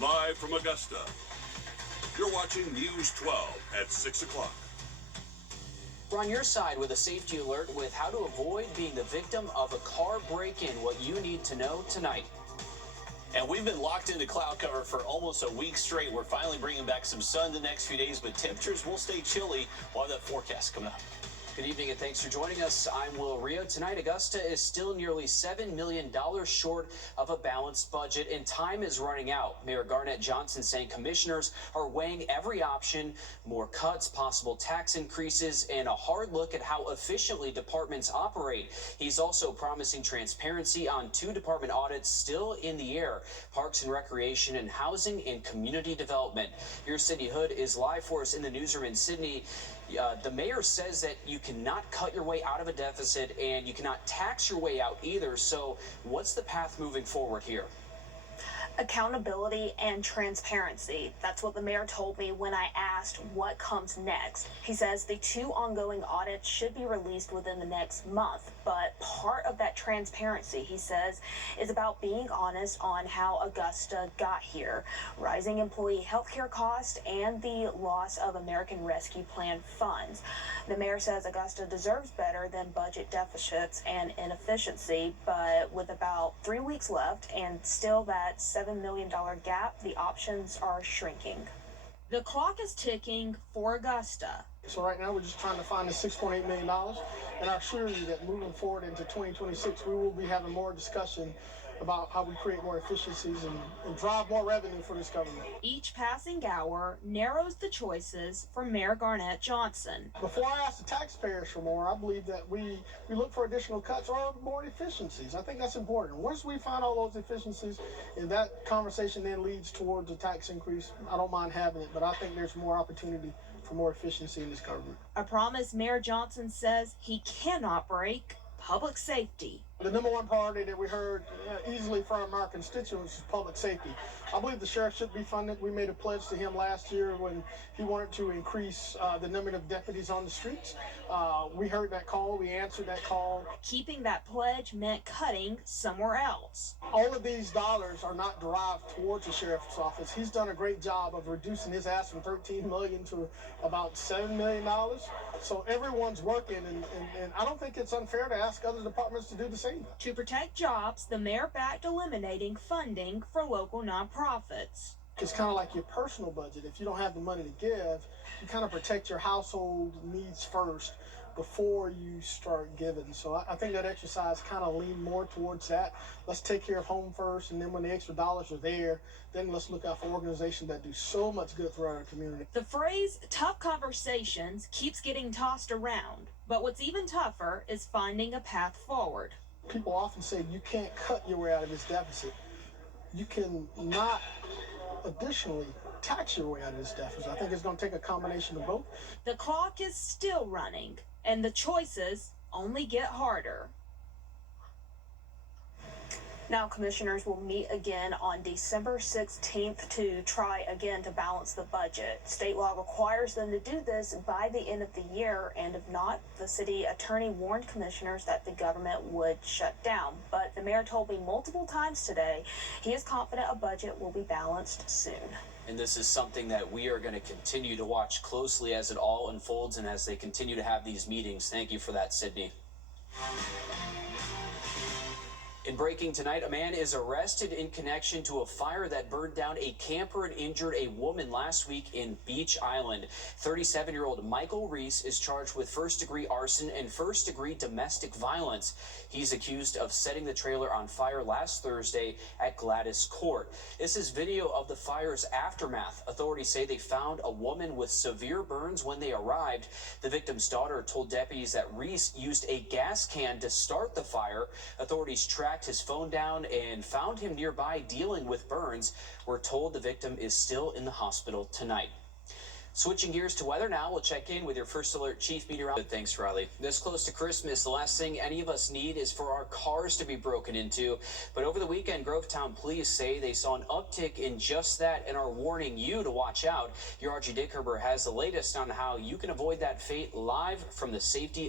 Live from Augusta, you're watching News 12 at 6 o'clock. We're on your side with a safety alert with how to avoid being the victim of a car break-in, what you need to know tonight. And we've been locked into cloud cover for almost a week straight. We're finally bringing back some sun the next few days, but temperatures will stay chilly. We'll have that forecast coming up. Good evening and thanks for joining us. I'm Wrdw. Tonight, Augusta is still nearly $7 million short of a balanced budget, and time is running out. Mayor Garnett Johnson saying commissioners are weighing every option, more cuts, possible tax increases, and a hard look at how efficiently departments operate. He's also promising transparency on 2 department audits still in the air: Parks and Recreation and Housing and Community Development. Here's Sydney Hood is live for us in the newsroom in Sydney. The mayor says that you cannot cut your way out of a deficit and you cannot tax your way out either. So what's the path moving forward here? Accountability and transparency. That's what the mayor told me when I asked what comes next. He says the 2 ongoing audits should be released within the next month, but part of that transparency, he says, is about being honest on how Augusta got here: rising employee health care costs and the loss of American Rescue Plan funds. The mayor says Augusta deserves better than budget deficits and inefficiency, but with about 3 weeks left and still that $7 million gap, the options are shrinking. The clock is ticking for Augusta. So right now we're just trying to find the $6.8 million, and I assure you that moving forward into 2026, we will be having more discussion about how we create more efficiencies and drive more revenue for this government. Each passing hour narrows the choices for Mayor Garnett Johnson. Before I ask the taxpayers for more, I believe that we look for additional cuts or more efficiencies. I think that's important. Once we find all those efficiencies, and that conversation then leads towards a tax increase, I don't mind having it, but I think there's more opportunity for more efficiency in this government. A promise Mayor Johnson says he cannot break: public safety. The number one priority that we heard easily from our constituents is public safety. I believe the sheriff should be funded. We made a pledge to him last year when he wanted to increase the number of deputies on the streets. We heard that call. We answered that call. Keeping that pledge meant cutting somewhere else. All of these dollars are not derived towards the sheriff's office. He's done a great job of reducing his ask from $13 million to about $7 million. So everyone's working, and I don't think it's unfair to ask other departments to do the same. To protect jobs, the mayor backed eliminating funding for local nonprofits. It's kind of like your personal budget. If you don't have the money to give, you kind of protect your household needs first before you start giving. So I think that exercise kind of leaned more towards that. Let's take care of home first, and then when the extra dollars are there, then let's look out for organizations that do so much good throughout our community. The phrase tough conversations keeps getting tossed around, but what's even tougher is finding a path forward. People often say you can't cut your way out of this deficit. You can not additionally tax your way out of this deficit. I think it's going to take a combination of both. The clock is still running, and the choices only get harder. Now, commissioners will meet again on December 16th to try again to balance the budget. State law requires them to do this by the end of the year, and if not, the city attorney warned commissioners that the government would shut down. But the mayor told me multiple times today he is confident a budget will be balanced soon. And this is something that we are going to continue to watch closely as it all unfolds and as they continue to have these meetings. Thank you for that, Sydney. In breaking tonight, a man is arrested in connection to a fire that burned down a camper and injured a woman last week in Beach Island. 37-year-old Michael Reese is charged with first-degree arson and first-degree domestic violence. He's accused of setting the trailer on fire last Thursday at Gladys Court. This is video of the fire's aftermath. Authorities say they found a woman with severe burns when they arrived. The victim's daughter told deputies that Reese used a gas can to start the fire. Authorities tracked his phone down and found him nearby dealing with burns. We're told the victim is still in the hospital tonight. Switching gears to weather now, we'll check in with your First Alert Chief Meteorologist. Thanks, Riley. This close to Christmas, the last thing any of us need is for our cars to be broken into. But over the weekend, Grovetown police say they saw an uptick in just that and are warning you to watch out. Your RG Dickherber has the latest on how you can avoid that fate live from the safety